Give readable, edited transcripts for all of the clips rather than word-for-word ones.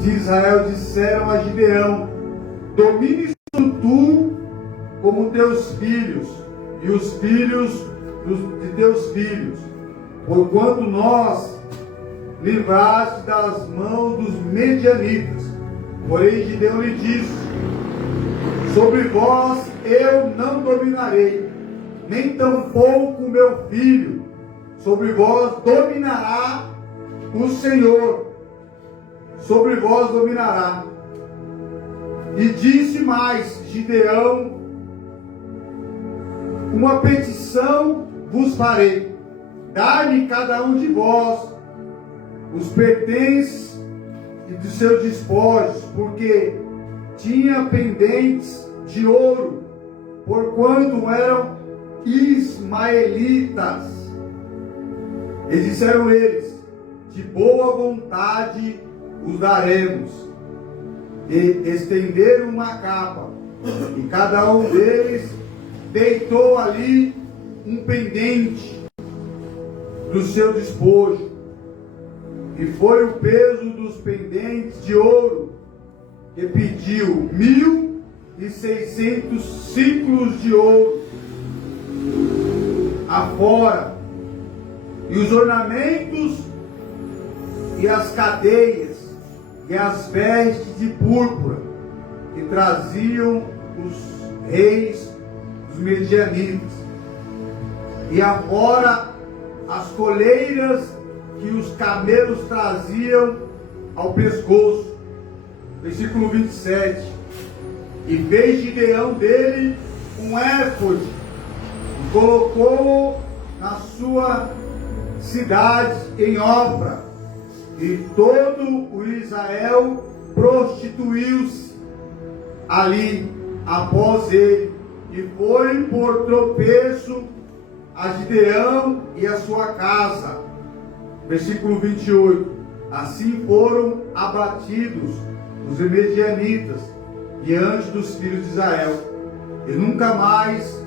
de Israel disseram a Gideão: domine tu como teus filhos e os filhos de teus filhos, porquanto nós livraste das mãos dos medianitas. Porém Gideão lhe disse: sobre vós eu não dominarei, nem tampouco meu filho, sobre vós dominará o Senhor, sobre vós dominará. E disse mais Gideão: uma petição vos farei, dai-me cada um de vós os pertences e dos seus despojos, porque tinha pendentes de ouro, porquanto eram ismaelitas. E disseram eles: de boa vontade os daremos. E estenderam uma capa, e cada um deles deitou ali um pendente do seu despojo, e foi o peso dos pendentes de ouro que pediu 1.600 ciclos de ouro afora, e os ornamentos e as cadeias e as vestes de púrpura que traziam os reis dos medianitas, e afora as coleiras que os camelos traziam ao pescoço. Versículo 27. E fez Gideão dele um éfode, e colocou-o na sua cidade em Ofra, e todo o Israel prostituiu-se ali após ele, e foi por tropeço a Gideão e a sua casa. Versículo 28. Assim foram abatidos os medianitas diante dos filhos de Israel, e nunca mais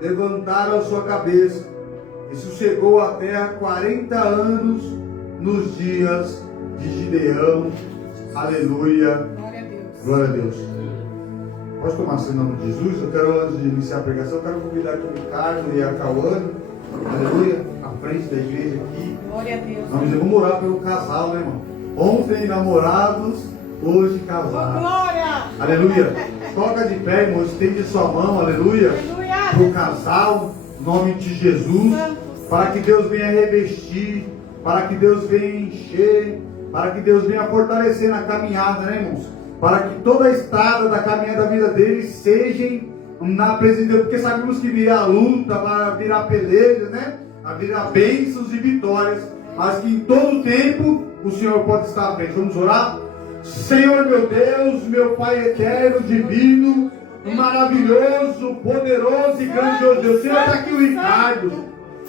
levantaram a sua cabeça, e sossegou a terra 40 anos nos dias de Gideão. Aleluia. Glória a Deus. Glória a Deus. Pode tomar seu nome de Jesus? Eu quero, antes de iniciar a pregação, eu quero convidar aqui o Ricardo e a Cauane, aleluia, à frente da igreja aqui. Glória a Deus. Vamos orar pelo casal, né, irmão? Ontem namorados, hoje casados. Glória! Aleluia. Toca de pé, irmão, estende sua mão, aleluia, para o casal, em nome de Jesus, para que Deus venha revestir, para que Deus venha encher, para que Deus venha fortalecer na caminhada, né, irmãos? Para que toda a estrada da caminhada da vida deles seja na presença de Deus, porque sabemos que virá luta, vai virar pelejas, né? Vai virar bênçãos e vitórias, mas que em todo tempo o Senhor pode estar à frente. Vamos orar? Senhor meu Deus, meu Pai eterno, divino, maravilhoso, poderoso e grandioso Deus. Senhor, está aqui o Ricardo,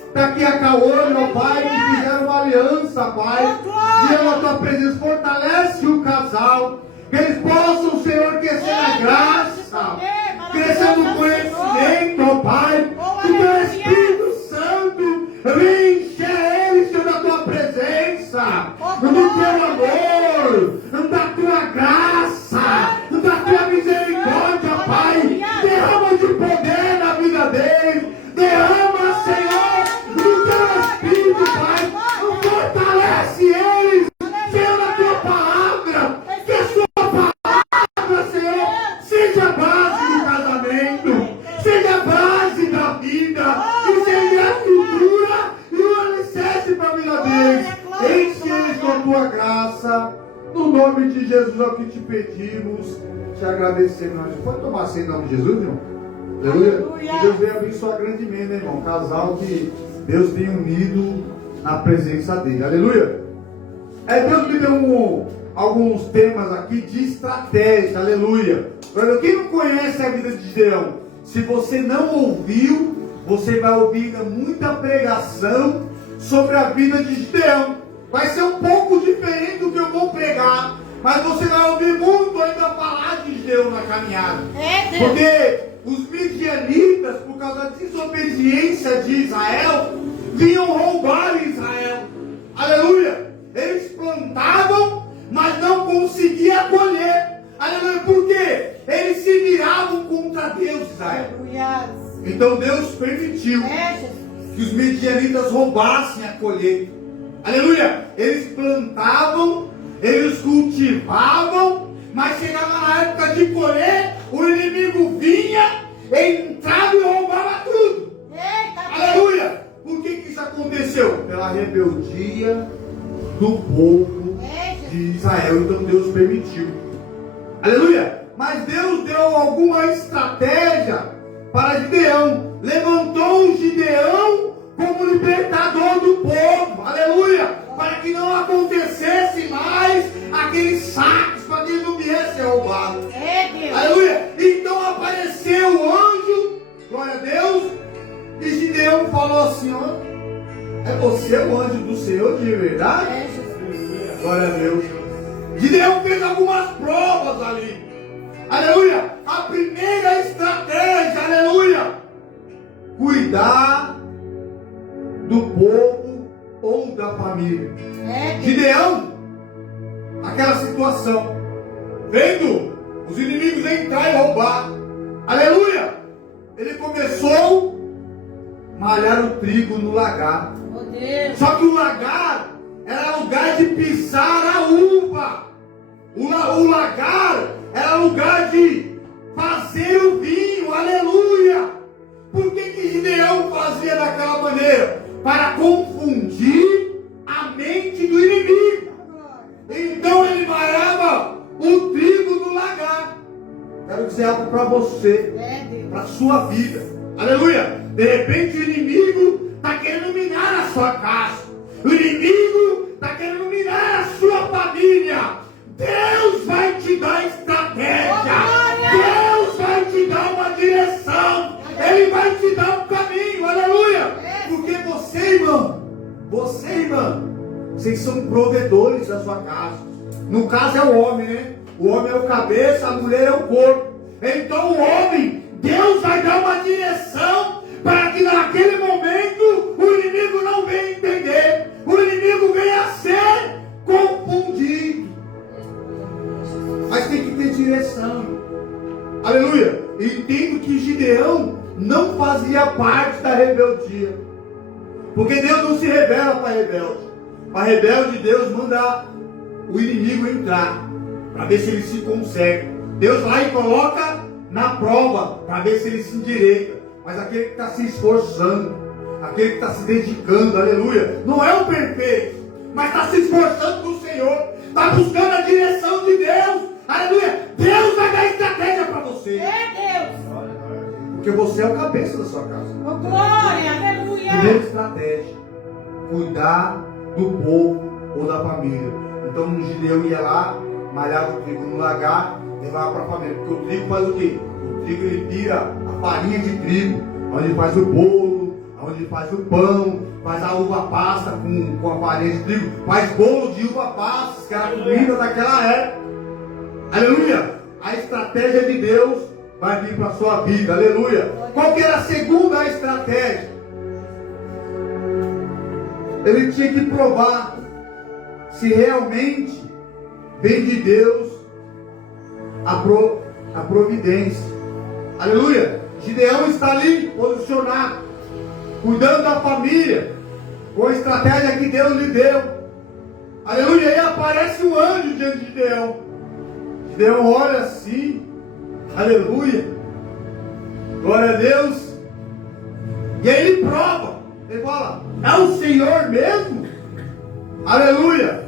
está aqui a Cauane, ó Pai, que fizeram uma aliança, Pai. Vieram a tua presença, fortalece o casal, que eles possam, Senhor, crescer na graça, crescer no conhecimento, ó Pai, que o teu Espírito Santo venha encher eles, Senhor, da tua presença, do teu amor, da tua graça, da tua misericórdia, Pai. Derrama de poder na vida deles, derrama, Senhor, do teu Espírito, Pai. Fortalece eles, Senhor, na tua palavra, que a sua palavra, Senhor, seja a base do casamento, seja a base da vida, e seja a estrutura e o alicerce para a vida deles. Enche eles com a tua graça, no nome de Jesus é o que te pedimos, te agradecemos. Pode tomar assim em nome de Jesus, irmão? Aleluia. Que Deus venha abençoar grandemente, né, irmão? Casal que Deus tem unido na presença dele. Aleluia. Deus me deu alguns temas aqui de estratégia. Aleluia. Quem não conhece a vida de Gideão, se você não ouviu, você vai ouvir muita pregação sobre a vida de Gideão. Vai ser um pouco diferente do que eu vou pregar, mas você vai ouvir muito ainda falar de Gideão na caminhada. Porque os midianitas, por causa da desobediência de Israel, vinham roubar Israel. Aleluia! Eles plantavam Então Deus permitiu que os medianitas roubassem a colheita. Aleluia! Eles plantavam, eles cultivavam, mas chegava na época de colher, o inimigo vinha, entrava e roubava tudo. Aleluia! Por que isso aconteceu? Pela rebeldia do povo de Israel. Então Deus permitiu. Aleluia! Mas Deus deu alguma estratégia para Gideão. Levantou Gideão como libertador do povo. Aleluia! Para que não acontecesse mais aqueles saques, para que eles não viessem roubados. Aleluia! Então apareceu o anjo, glória a Deus, e Gideão falou assim: ó, é você o anjo do Senhor de verdade? Glória a Deus. Gideão fez algumas provas ali. Aleluia! A primeira estratégia, aleluia, cuidar do povo ou da família. Gideão, aquela situação, vendo os inimigos entrar e roubar, aleluia, ele começou a malhar o trigo no lagar. Só que o lagar era lugar de pisar a uva. O lagar era lugar de fazer o vinho, aleluia. Por que Gideão fazia daquela maneira? Para confundir a mente do inimigo. Então ele malhava o trigo no lagar. Quero dizer algo para você, para a sua vida, aleluia. De repente o inimigo está querendo minar a sua casa, o inimigo está querendo minar a sua família. Deus vai te dar estratégia, Deus vai te dar uma direção, Ele vai te dar um caminho, aleluia. Porque você, irmão, vocês são provedores da sua casa. No caso é o homem, né? O homem é o cabeça, a mulher é o corpo. Então o homem, Deus vai dar uma direção para que naquele momento o inimigo não venha entender, o inimigo venha a ser confundido. Mas tem que ter direção. Aleluia. Entendo que Gideão não fazia parte da rebeldia. Porque Deus não se revela para rebelde. Para rebelde, Deus manda o inimigo entrar, para ver se ele se consegue. Deus vai e coloca na prova, para ver se ele se endireita. Mas aquele que está se esforçando, aquele que está se dedicando, aleluia, não é o perfeito, mas está se esforçando no Senhor, está buscando a direção de Deus, aleluia. Deus vai dar estratégia para você. Porque você é o cabeça da sua casa. Glória, aleluia. Primeira estratégia: cuidar do povo ou da família. Então o Gideão ia lá, malhava o trigo no lagar, levava para a família. Porque o trigo faz o quê? O trigo ele tira a farinha de trigo, onde faz o bolo, onde faz o pão, faz a uva passa com a farinha de trigo, faz bolo de uva passa, que era a comida daquela época. Aleluia! A estratégia de Deus vai vir para a sua vida, aleluia. Qual que era a segunda estratégia? Ele tinha que provar se realmente vem de Deus a providência. Aleluia. Gideão está ali posicionado, cuidando da família, com a estratégia que Deus lhe deu. Aleluia. E aparece um anjo diante de Gideão. Gideão olha assim, aleluia, glória a Deus. E aí ele prova, ele fala: é o Senhor mesmo? Aleluia.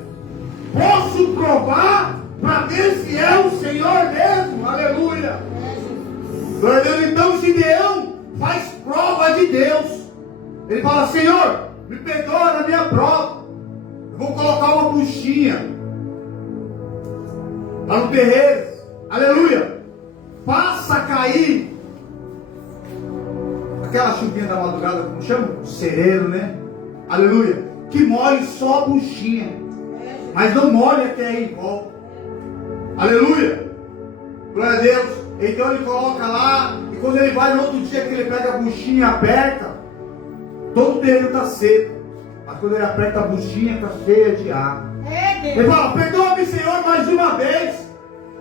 Posso provar para ver se é o Senhor mesmo? Aleluia. Glória a Deus. Então Gideão faz prova de Deus. Ele fala: Senhor, me perdoa na minha prova. Eu vou colocar uma buchinha lá no terreiro, aleluia, faça cair aquela chuvinha da madrugada, como chama? Sereno, né? Aleluia, que molhe só a buchinha, mas não molhe até aí em volta. Aleluia, glória a Deus. Então ele coloca lá, e quando ele vai no outro dia que ele pega a buchinha e aperta, todo o terreno está seco, mas quando ele aperta a buchinha está cheia de água. Ele fala: perdoa-me, Senhor, mais uma vez.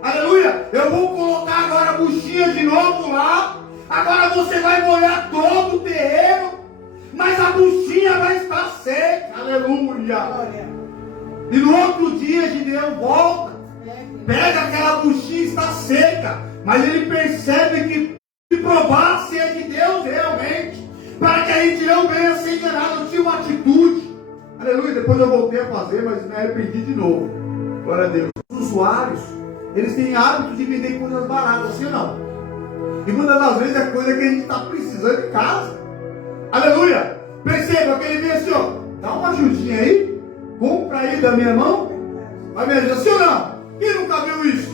Aleluia. Eu vou colocar agora a buchinha de novo lá. Agora você vai molhar todo o terreno, mas a buchinha vai estar seca. Aleluia. E no outro dia Gideão volta, pega aquela buchinha e está seca, mas ele percebe que provar se é de Deus realmente, para que a gente não venha ser enganado. Tinha uma atitude. Aleluia. Depois eu voltei a fazer, mas me arrependi de novo. Glória a Deus. Os usuários, eles têm hábito de vender coisas baratas, sim ou não? E muitas das vezes é coisa que a gente está precisando em casa. Aleluia. Perceba que ele vem assim, ó, dá uma ajudinha aí, compra aí da minha mão, vai me ajudar, sim ou não? Quem nunca viu isso?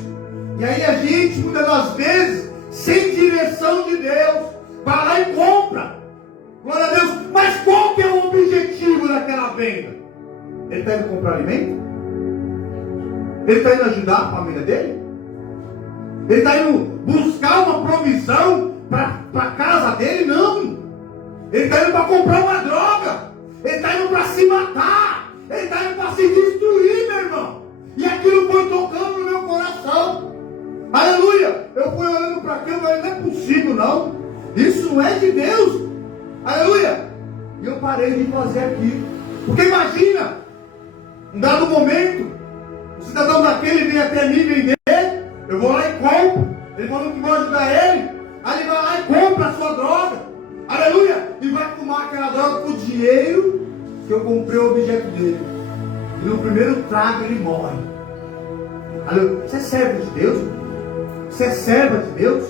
E aí a gente, muitas das vezes, sem direção de Deus, vai lá e compra. Glória a Deus. Mas qual que é o objetivo daquela venda? Ele está indo comprar alimento? Ele está indo ajudar a família dele? Ele está indo buscar uma provisão para a casa dele? Não. Ele está indo para comprar uma droga. Ele está indo para se matar. Ele está indo para se destruir, meu irmão. E aquilo foi tocando no meu coração. Aleluia. Eu fui olhando para aquilo e falei, não é possível não. Isso não é de Deus. Aleluia. E eu parei de fazer aquilo. Porque imagina, um dado momento, o cidadão daquele vem até mim vender, eu vou lá e compro. Ele falou que vou ajudar ele. Aí ele vai lá e compra a sua droga. Aleluia. E vai fumar aquela droga com o dinheiro que eu comprei o objeto dele. E no primeiro trago ele morre. Aleluia. Você é servo de Deus? Você é serva de Deus?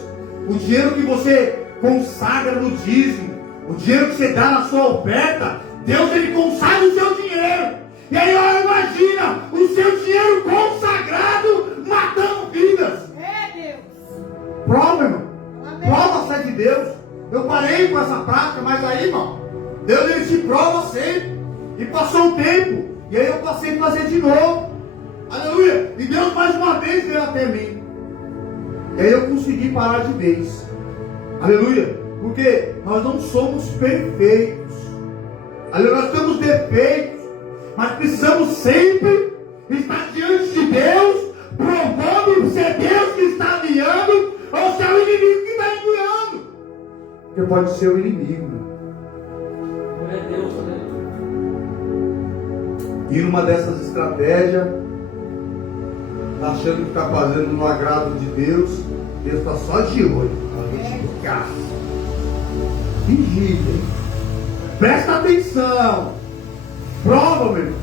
O dinheiro que você consagra no dízimo, o dinheiro que você dá na sua oferta, Deus ele consagra o seu dinheiro. E aí olha, imagina o seu dinheiro consagrado matando vidas. É Deus. Prova, irmão. Prova se é de Deus. Eu parei com essa prática, mas aí, irmão, Deus ele se prova sempre. E passou um tempo, e aí eu passei a fazer de novo. Aleluia. E Deus mais uma vez veio até mim. E aí eu consegui parar de vez. Aleluia. Porque nós não somos perfeitos. Aleluia. Nós temos defeitos. Mas precisamos sempre estar diante de Deus, provando se é Deus que está guiando ou se é o inimigo que está guiando. Porque pode ser o inimigo. Glória a Deus, né? E numa dessas estratégias, achando que está fazendo no agrado de Deus, Deus está só de olho. Vigília, hein? Presta atenção. Prova, meu irmão.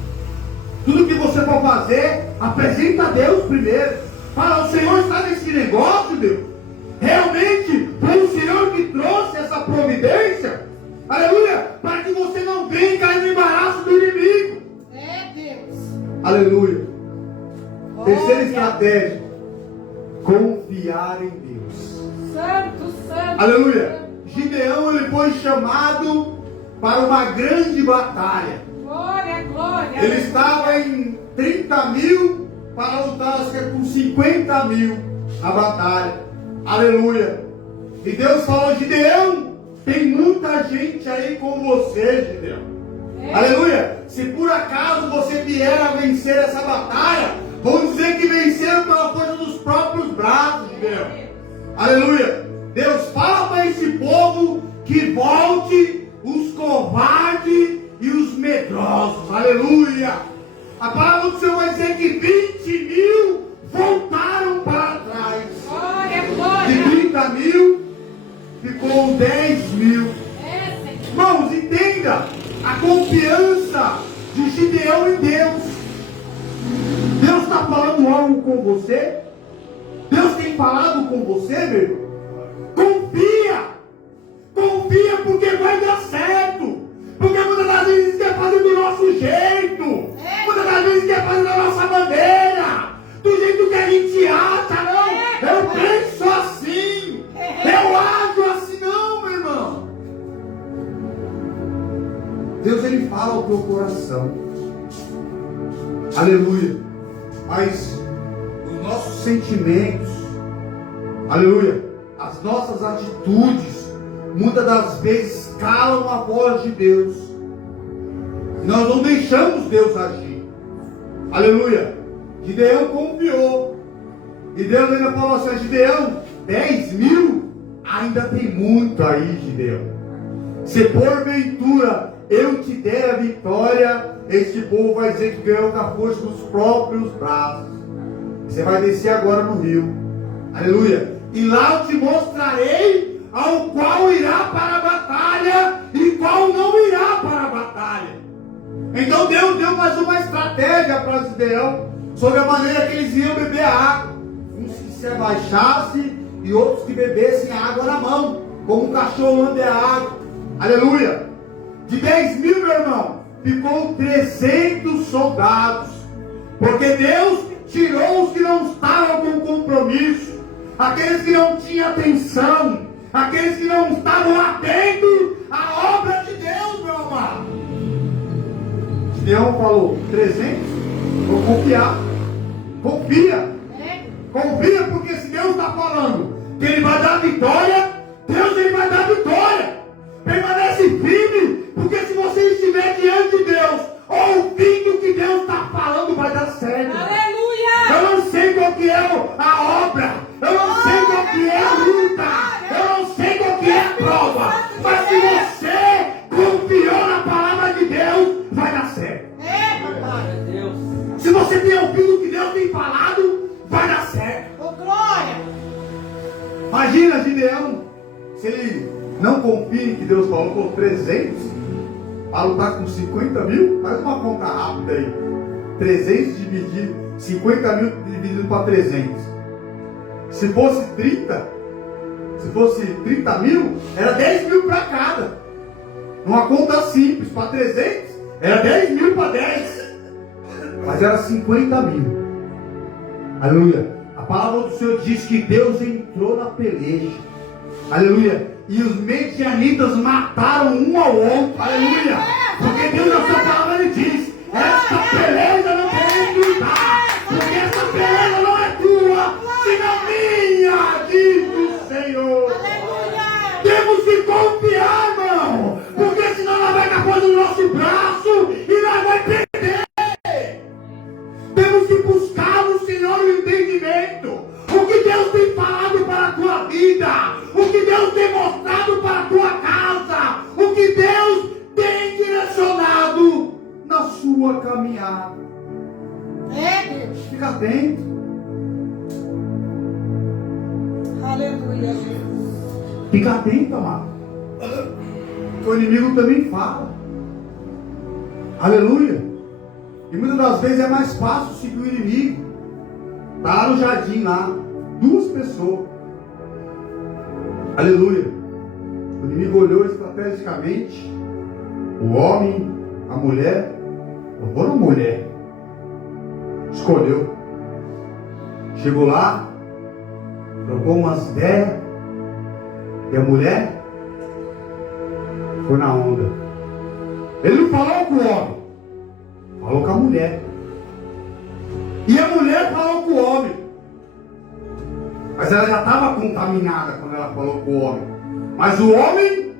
Tudo que você for fazer, apresenta a Deus primeiro. Fala, o Senhor está nesse negócio, Deus. Realmente foi o Senhor que trouxe essa providência. Aleluia. Para que você não venha cair no embaraço do inimigo. É Deus. Aleluia. Terceira estratégia: confiar em Deus. Santo, santo. Aleluia. Gideão ele foi chamado para uma grande batalha. Glória, glória. Ele estava em 30 mil para lutar com 50 mil na batalha. Aleluia. E Deus falou: Gideão, tem muita gente aí com você, Gideão. Aleluia. Se por acaso você vier a vencer essa batalha, vão dizer que venceram pela força dos próprios braços, Gideão. Aleluia. Deus fala para esse povo que volte os covardes e os medrosos. Aleluia. A palavra do Senhor vai dizer que 20 mil voltaram para trás. Glória, glória. De 30 mil ficou 10 mil. Irmãos, entenda a confiança de Gideão em Deus. Deus está falando algo com você? Deus tem falado com você, meu irmão? Confia. Confia porque vai dar certo. Porque muitas das vezes quer fazer do nosso jeito. Muitas das vezes quer fazer da nossa maneira. Do jeito que a gente acha, não. Eu penso assim. Eu ajo assim, não, meu irmão. Deus, ele fala ao teu coração. Aleluia. Mas os nossos sentimentos, aleluia, as nossas atitudes, muitas das vezes calam a voz de Deus. Nós não deixamos Deus agir. Aleluia. Gideão confiou. E Deus ainda falou assim: Gideão, 10 mil ainda tem muito aí, Gideão. Se porventura eu te der a vitória, este povo vai dizer que ganhou com a força dos próprios braços. Você vai descer agora no rio. Aleluia. E lá eu te mostrarei ao qual irá para a batalha e qual não irá para a batalha. Então Deus deu mais uma estratégia para Gideão sobre a maneira que eles iam beber a água. Uns que se abaixassem e outros que bebessem a água na mão, como um cachorro lambe a água. Aleluia. De 10 mil, meu irmão, ficou 300 soldados, porque Deus tirou os que não estavam com compromisso, aqueles que não tinham atenção, aqueles que não estavam atentos à obra de Deus, meu amado. Gideão falou: 300, vou confiar. Confia. Confia, porque se Deus está falando que Ele vai dar vitória, Deus Ele vai dar vitória. Permanece firme, porque se você estiver diante de Deus, ouvindo o que Deus está falando, vai dar certo. Aleluia! Eu não sei qual que é a obra, eu não sei qual que é a luta, eu não sei qual que é a prova, mas se você confiou na palavra de Deus, vai dar certo. Se você tem ouvido o que Deus tem falado, vai dar certo. Oh, glória! Imagina Gideão, se ele não confia em que Deus falou, com 300 para lutar com 50 mil, faz uma conta rápida aí. 300 dividido, 50 mil dividido para 300. Se fosse 30, se fosse 30 mil, era 10 mil para cada. Uma conta simples, para 300, era 10 mil para 10. Mas era 50 mil. Aleluia. A palavra do Senhor diz que Deus entrou na peleja. Aleluia. E os medianitas mataram um ao outro. Aleluia. Porque Deus na sua palavra ele diz: essa peleja não tem lutar. Porque essa peleja não é tua, senão minha, diz o Senhor. Aleluia! Temos que confiar, irmão. Porque senão nós vai dar coisa no nosso braço e nós vai perder. Temos que buscar no Senhor o entendimento. O que Deus tem falado para a tua vida, o que Deus tem mostrado para a tua casa, o que Deus tem direcionado na sua caminhada. Deus. Fica atento. Aleluia, Jesus. Fica atento, amado. O inimigo também fala. Aleluia. E muitas das vezes é mais fácil seguir o inimigo. Está lá no jardim lá, 2 pessoas. Aleluia. O inimigo olhou estrategicamente o homem, a mulher. Eu vou na mulher. Escolheu. Chegou lá, trocou umas ideias. E a mulher foi na onda. Ele não falou com o homem, falou com a mulher. E a mulher falou com o homem. Mas ela já estava contaminada quando ela falou com o homem. Mas o homem,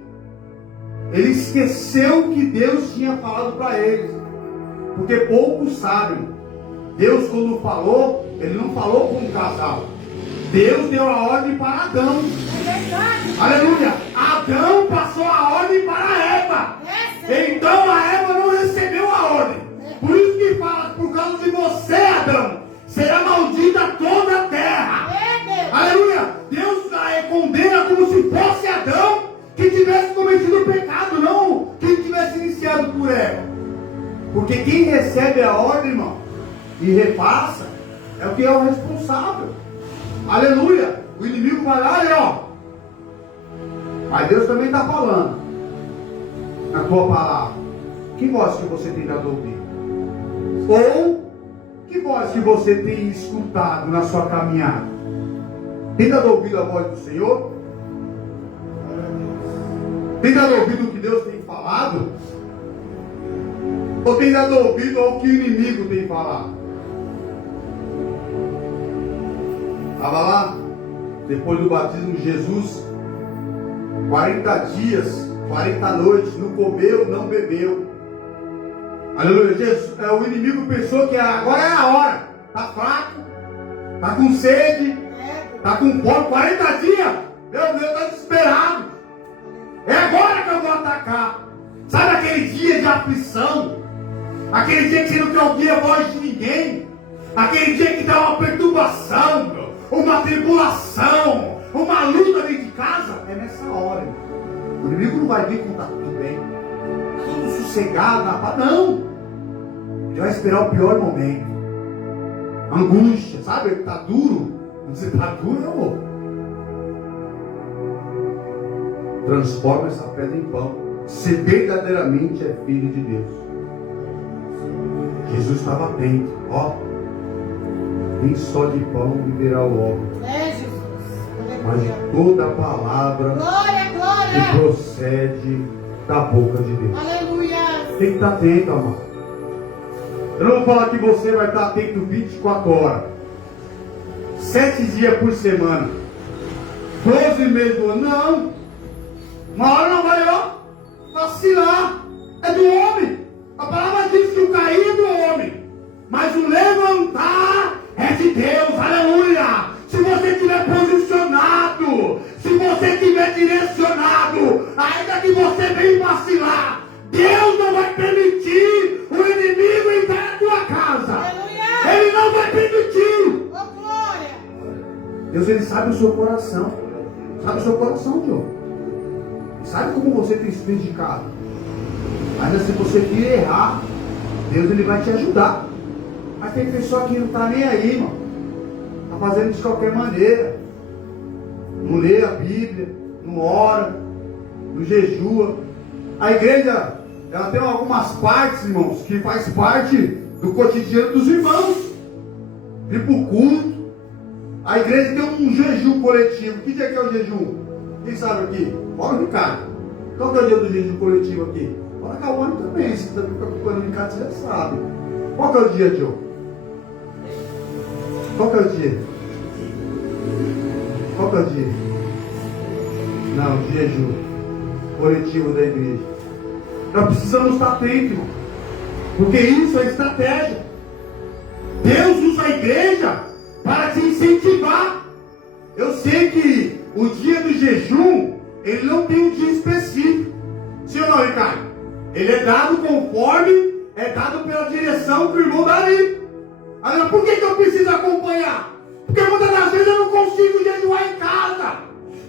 ele esqueceu o que Deus tinha falado para eles. Porque poucos sabem. Deus, quando falou, ele não falou com um casal. Deus deu a ordem para Adão. É verdade. Aleluia. Adão passou a ordem para Eva. Então a Eva não recebeu a ordem. Por isso que fala, por causa de você, Adão, será maldita toda a terra. Aleluia. Deus condena como se fosse Adão que tivesse cometido o pecado, não que tivesse iniciado por Eva. Porque quem recebe a ordem, irmão, e repassa, é o que é o responsável. Aleluia. O inimigo vai lá e ó. Mas Deus também está falando na tua palavra. Que voz que você tem dado ouvir? Ou que voz que você tem escutado na sua caminhada? Tem dado ouvido a voz do Senhor? Tem dado ouvido o que Deus tem falado? Ou tem dado ouvido ao que o inimigo tem falado? Estava lá, depois do batismo de Jesus, 40 dias, 40 noites, não comeu, não bebeu. Aleluia. O inimigo pensou que agora é a hora. Está fraco, está com sede, está com fome. 40 dias, Meu Deus, está desesperado. É agora que eu vou atacar. Sabe aquele dia de aflição? Aquele dia que você não quer ouvir a voz de ninguém? Aquele dia que dá uma perturbação, uma tribulação, uma luta dentro de casa? É nessa hora, irmão. O inimigo não vai vir contar tudo bem, tudo sossegado, na paz. Não. Ele vai esperar o pior momento. Angústia, sabe? Ele está duro. Quando você está duro, amor, transforma essa pedra em pão. Se verdadeiramente é filho de Deus. Jesus estava atento. Ó, nem só de pão viverá o homem, Jesus. mas de toda a palavra que procede da boca de Deus. Aleluia. Tem que estar atento, amado. Eu não vou falar que você vai estar atento 24 horas, 7 dias por semana, 12 meses do ano. Não. Uma hora não vai, ó, vacilar. É do homem. A palavra diz que o cair é do homem, mas o levantar é de Deus. Aleluia. Se você estiver posicionado, se você estiver direcionado, ainda que você venha vacilar, Deus não vai permitir o inimigo entrar na tua casa. Aleluia. Ele não vai permitir. Oh, glória. Deus, ele sabe o seu coração. Sabe o seu coração, João. Sabe como você tem se dedicado. Ainda se você vir errar, Deus, ele vai te ajudar. Mas tem pessoa que não está nem aí, irmão. Está fazendo de qualquer maneira. Não lê a Bíblia, não ora, não jejua. A igreja, ela tem algumas partes, irmãos, que faz parte do cotidiano dos irmãos. Ir para o culto. A igreja tem um jejum coletivo. Que dia que é o jejum? Quem sabe aqui? Bora, Ricardo. Qual que é o dia do jejum coletivo aqui? Bora, Calvani também. Se você está acompanhando o Ricardo, você já sabe. Qual que é o dia, Joe? Qual que é o dia? Qual que é o dia? Não, o jejum coletivo da igreja. Nós precisamos estar atentos, irmão. Porque isso é estratégia. Deus usa a igreja para te incentivar. Eu sei que o dia do jejum, ele não tem um dia específico. Sim ou não, Ricardo? Ele é dado conforme, é dado pela direção que o irmão dá ali. Agora, por que eu preciso acompanhar? Porque muitas das vezes eu não consigo jejuar em casa.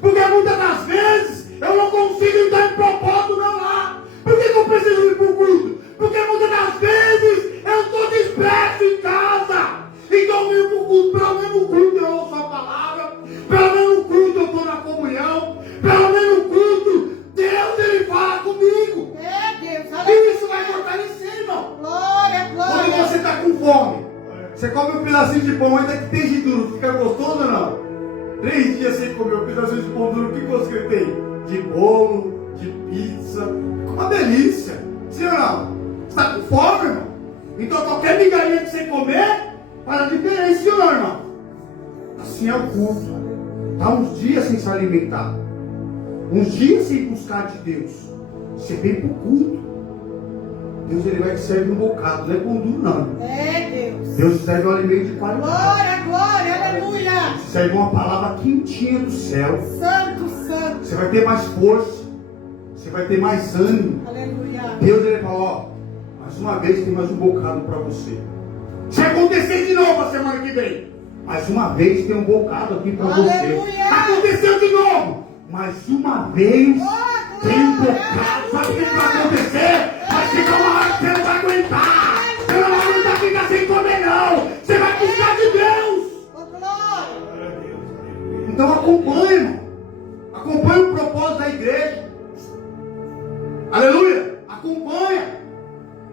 Porque muitas das vezes eu não consigo entrar em propósito não lá. Por que eu preciso ir para o culto? Porque muitas das vezes eu estou disperso em casa. Então eu venho para o culto, pelo menos no culto eu ouço a palavra, pelo menos no culto eu estou na comunhão, pelo menos no culto Deus ele fala comigo. É Deus, aleluia. E isso vai fortalecer, irmão. Glória, glória. Quando você está com fome, você come um pedacinho de pão, ainda que tem de duro, fica gostoso ou não? 3 dias sem comer um pedacinho de pão duro, o que você tem? De bolo, de pizza, uma delícia. Sim ou não? Você está com fome, irmão. Então qualquer migalhinha que você comer, faz a diferença, sim ou não, irmão? Assim é o culto. Está uns dias sem se alimentar, uns dias sem buscar de Deus. Você vem para o culto. Deus ele vai te servir um bocado, não é pão duro não. É Deus. Deus te serve um alimento de qualidade. Glória, glória, aleluia. Te serve uma palavra quentinha do céu. Santo, santo. Você vai ter mais força. Você vai ter mais ânimo. Aleluia. Deus ele fala, ó, mais uma vez tem mais um bocado para você. Se acontecer de novo a semana que vem, mais uma vez tem um bocado aqui para você. Aleluia. Aconteceu de novo, mais uma vez Oh, tem um glória, bocado. Sabe o que aleluia. vai acontecer? Vai chegar uma hora que você não vai aguentar. Você não vai aguentar ficar sem comer não. Você vai buscar de Deus. Oh, glória. Então acompanhe, irmão. Acompanhe o propósito da igreja. Aleluia. Acompanha.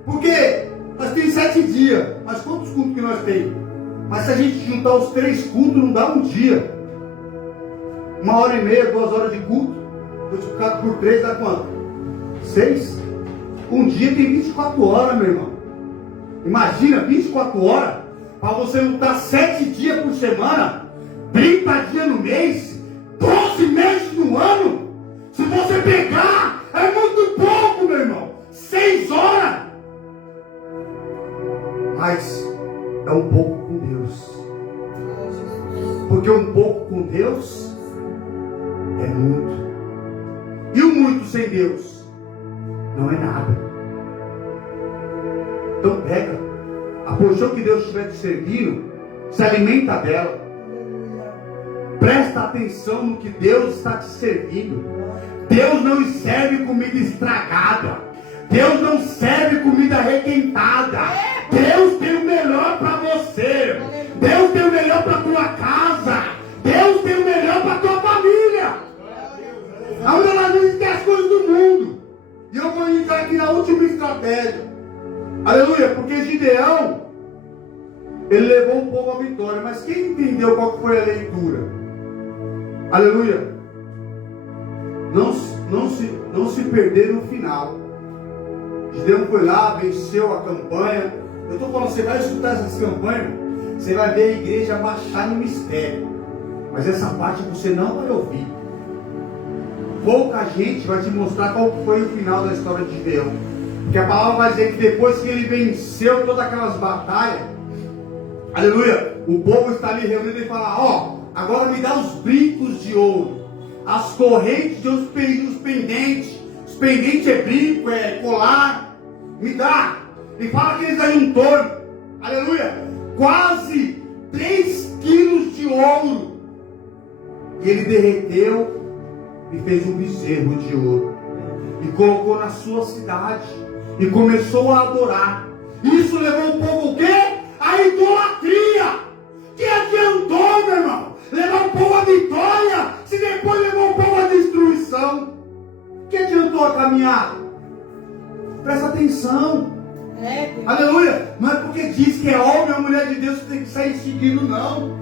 Porque nós temos 7 dias. Mas quantos cultos que nós temos? Mas se a gente juntar os 3 cultos, não dá um dia. 1h30, 2 horas de culto. Multiplicado por 3 dá quanto? 6. Um dia tem 24 horas, meu irmão. Imagina 24 horas para você lutar 7 dias por semana, 30 dias no mês, 12 meses no ano. Se você pegar, é muito pouco, meu irmão. 6 horas. Mas é um pouco com Deus. Porque um pouco com Deus é muito. E o muito sem Deus não é nada. Então pega a porção que Deus estiver te servindo, se alimenta dela. Presta atenção no que Deus está te servindo. Deus não serve comida estragada. Deus não serve comida requentada. Deus tem o melhor para você. Deus tem o melhor para tua casa. Deus tem o melhor para tua família. Aonde ela não tem as coisas do mundo. E eu vou entrar aqui na última estratégia. Aleluia, porque Gideão, ele levou o povo à vitória. Mas quem entendeu qual foi a leitura? Aleluia. Não se perder no final. Gideão foi lá, venceu a campanha. Eu estou falando, você vai escutar essas campanhas, você vai ver a igreja baixar no mistério. Mas essa parte você não vai ouvir. Pouca gente vai te mostrar qual foi o final da história de Gideão. Porque a palavra vai dizer que depois que ele venceu todas aquelas batalhas, aleluia, o povo está ali reunido e fala: ó, agora me dá os brincos de ouro, as correntes de os pendentes. Os pendentes é brinco, é colar, me dá. E fala que eles ajuntaram, aleluia, quase 3 quilos de ouro. E ele derreteu e fez um bezerro de ouro e colocou na sua cidade e começou a adorar. Isso levou o povo o quê? A idolatria. Que adiantou, meu irmão, levar o povo à vitória se depois levou o povo à destruição? Que adiantou a caminhada? Presta atenção. Aleluia. Não é porque diz que é homem ou mulher de Deus que tem que sair seguindo, não.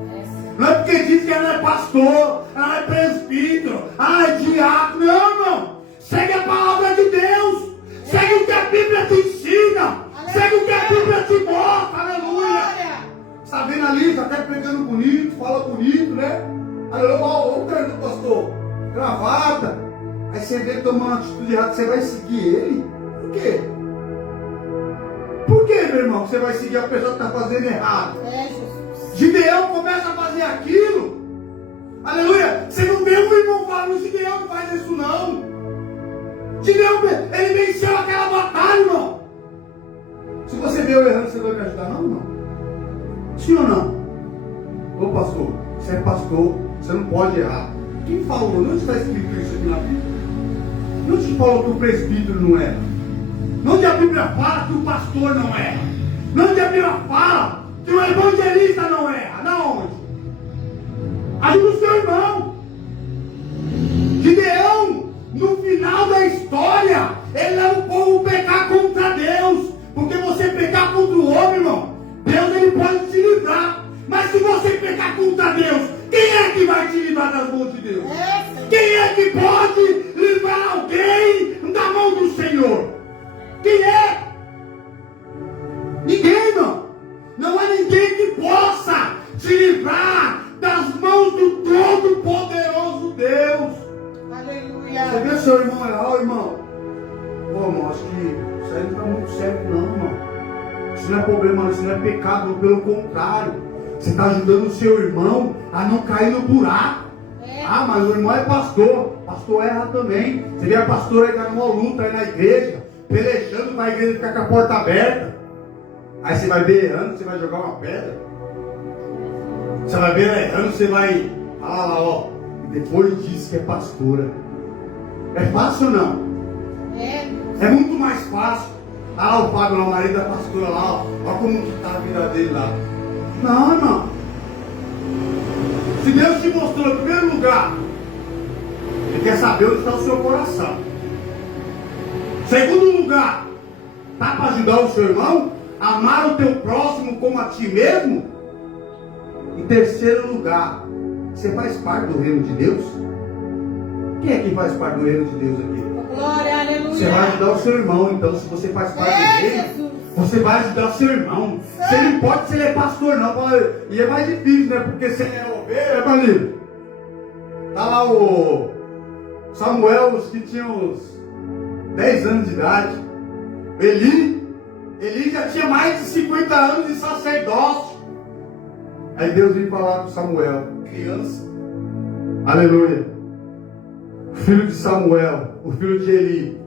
Não é porque diz que ela é pastor, ela é presbítero, ela é diácono. Não, irmão. Segue a palavra de Deus. Segue o que a Bíblia te ensina. Segue o que a Bíblia te mostra. Aleluia. Está vendo ali, está até pregando bonito, fala bonito, né? Aleluia. Olha o cara do pastor, gravata. Aí você vê ele tomando uma atitude errada, você vai seguir ele? Por quê? Por quê, meu irmão, você vai seguir a pessoa que está fazendo errado? Gideão começa a fazer aquilo. Aleluia. Você não vê o irmão falando: Gideão não faz isso não. Gideão, ele venceu aquela batalha, irmão. Se você vê eu errando, você vai me ajudar não, irmão? Sim ou não? Ô pastor, você é pastor, você não pode errar. Quem falou? Não está escrito isso aqui na Bíblia? Não te falou que o presbítero não erra? Não te a Bíblia fala que o pastor não erra? Não te a Bíblia fala que o evangelista não erra? Não, onde? Ajuda o seu irmão. Gideão, no final da história, ele leva o povo a pecar contra Deus. Porque você pecar contra o homem, irmão, Deus ele pode te livrar. Mas se você pecar contra Deus, quem é que vai te livrar das mãos de Deus? Quem é que pode livrar alguém da mão do Senhor? Quem é? Ninguém, irmão. Não há ninguém que possa te livrar das mãos do Todo-Poderoso Deus. Aleluia. Você vê seu irmão errar, irmão? Pô, irmão, acho que isso aí não está muito certo não, irmão. Isso não é problema, isso não é pecado, pelo contrário. Você está ajudando o seu irmão a não cair no buraco. Ah, mas o irmão é pastor. Pastor erra também. Você vê a pastora aí que está numa luta aí na igreja, pelejando para a igreja ficar com a porta aberta. Aí você vai ver errando, você vai jogar uma pedra. Você vai ver errando, você vai falar lá, ó. E depois diz que é pastora. É fácil ou não? É muito mais fácil. Ah, o Fábio lá, o marido da pastora lá, ó. Olha como que está a vida dele lá. Não, irmão. Se Deus te mostrou em primeiro lugar, Ele quer saber onde está o seu coração. Segundo lugar, tá para ajudar o seu irmão? Amar o teu próximo como a ti mesmo? Em terceiro lugar, você faz parte do reino de Deus? Quem é que faz parte do reino de Deus aqui? Glória, aleluia. Você vai ajudar o seu irmão, então se você faz parte do reino, você vai ajudar o seu irmão. Você não importa se ele é pastor não. E é mais difícil, né? Porque se ele é ovelha, é maligno. Tá lá o Samuel, os que tinham uns 10 anos de idade. Eli já tinha mais de 50 anos de sacerdócio. Aí Deus veio falar com Samuel, criança. Aleluia. filho de Samuel, o filho de Eli,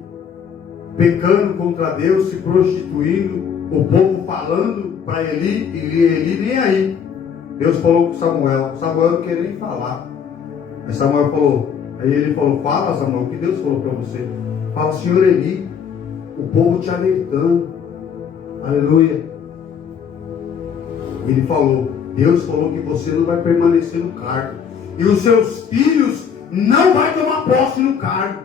pecando contra Deus, se prostituindo, o povo falando para Eli nem aí. Deus falou com Samuel não queria nem falar. Aí Samuel falou, aí ele falou, fala Samuel, o que Deus falou para você? Fala, Senhor Eli, o povo te alertando. Aleluia. Ele falou, Deus falou que você não vai permanecer no cargo. E os seus filhos não vai tomar posse no cargo.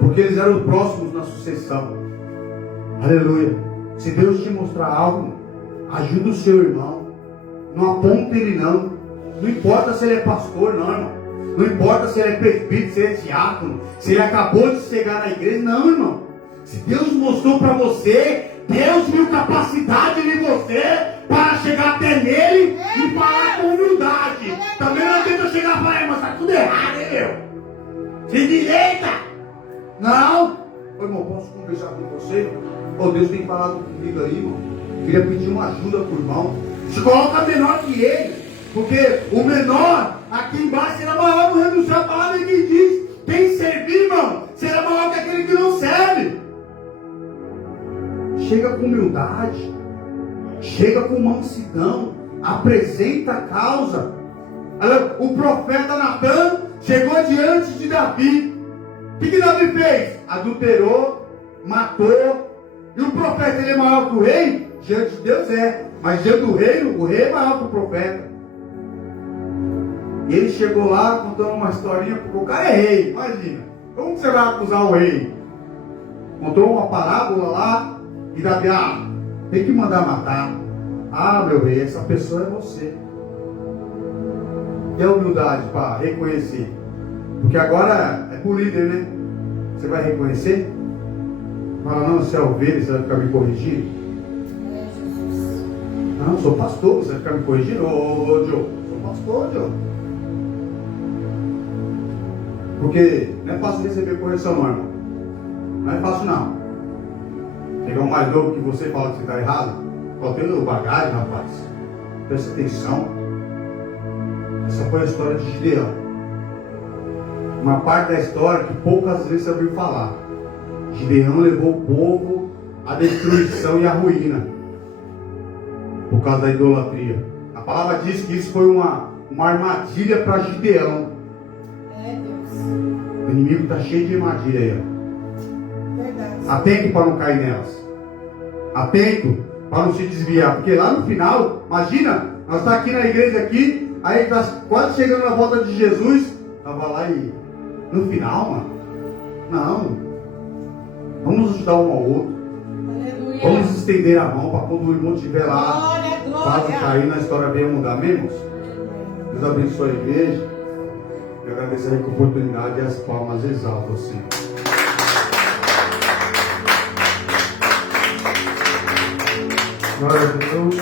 Porque eles eram os próximos na sucessão. Aleluia. Se Deus te mostrar algo, ajuda o seu irmão. Não aponta ele não. Não importa se ele é pastor, não, irmão. Não importa se ele é presbítero, se ele é diácono, se ele acabou de chegar na igreja. Não, irmão. Se Deus mostrou para você, Deus viu capacidade em você para chegar até nele e falar com humildade. Também não adianta chegar e falar, mas tá tudo errado, hein, meu? Se direita! Não! Ô, irmão, posso conversar com você? Ô, Deus tem falado comigo aí, irmão. Queria pedir uma ajuda pro irmão. Se coloca menor que ele, porque o menor aqui embaixo será maior no reino do céu. A palavra que diz: quem servir, irmão, será maior que aquele que não serve. Chega com humildade, chega com mansidão, apresenta a causa. O profeta Natan chegou diante de Davi. O que Davi fez? Adulterou, matou. E o profeta, ele é maior que o rei? Diante de Deus é, mas diante do reino, o rei é maior que o profeta. E ele chegou lá contando uma historinha, porque o cara é rei, imagina. Como você vai acusar o rei? Contou uma parábola lá, e Davi, tem que mandar matar. Meu rei, essa pessoa é você. E a humildade para reconhecer. Porque agora é pro líder, né? Você vai reconhecer? Fala, não, você é ovelha, você vai ficar me corrigindo? Não, sou pastor, você vai ficar me corrigindo? Ô, Joe, sou pastor, Joe. Porque não é fácil receber correção, não, irmão. Não é fácil, não. Pegar um mais novo que você fala que você está errado. Qual tem o bagagem, rapaz? Presta atenção. Essa foi a história de Gideão. Uma parte da história que poucas vezes você ouviu falar. Gideão levou o povo à destruição e à ruína por causa da idolatria. A palavra diz que isso foi uma armadilha para Gideão. O inimigo está cheio de armadilha aí. Verdade. Atento para não cair nelas. Atento para não se desviar. Porque lá no final, imagina, nós estamos aqui na igreja aqui, aí está quase chegando na volta de Jesus. Estava lá e no final, mano. Não. Vamos ajudar um ao outro. Aleluia. Vamos estender a mão para quando o irmão estiver lá, quase cair, na história venha mudar mesmo. Deus abençoe a igreja. Eu agradeço a oportunidade e as palmas exaltam, Senhor. Glória a Deus.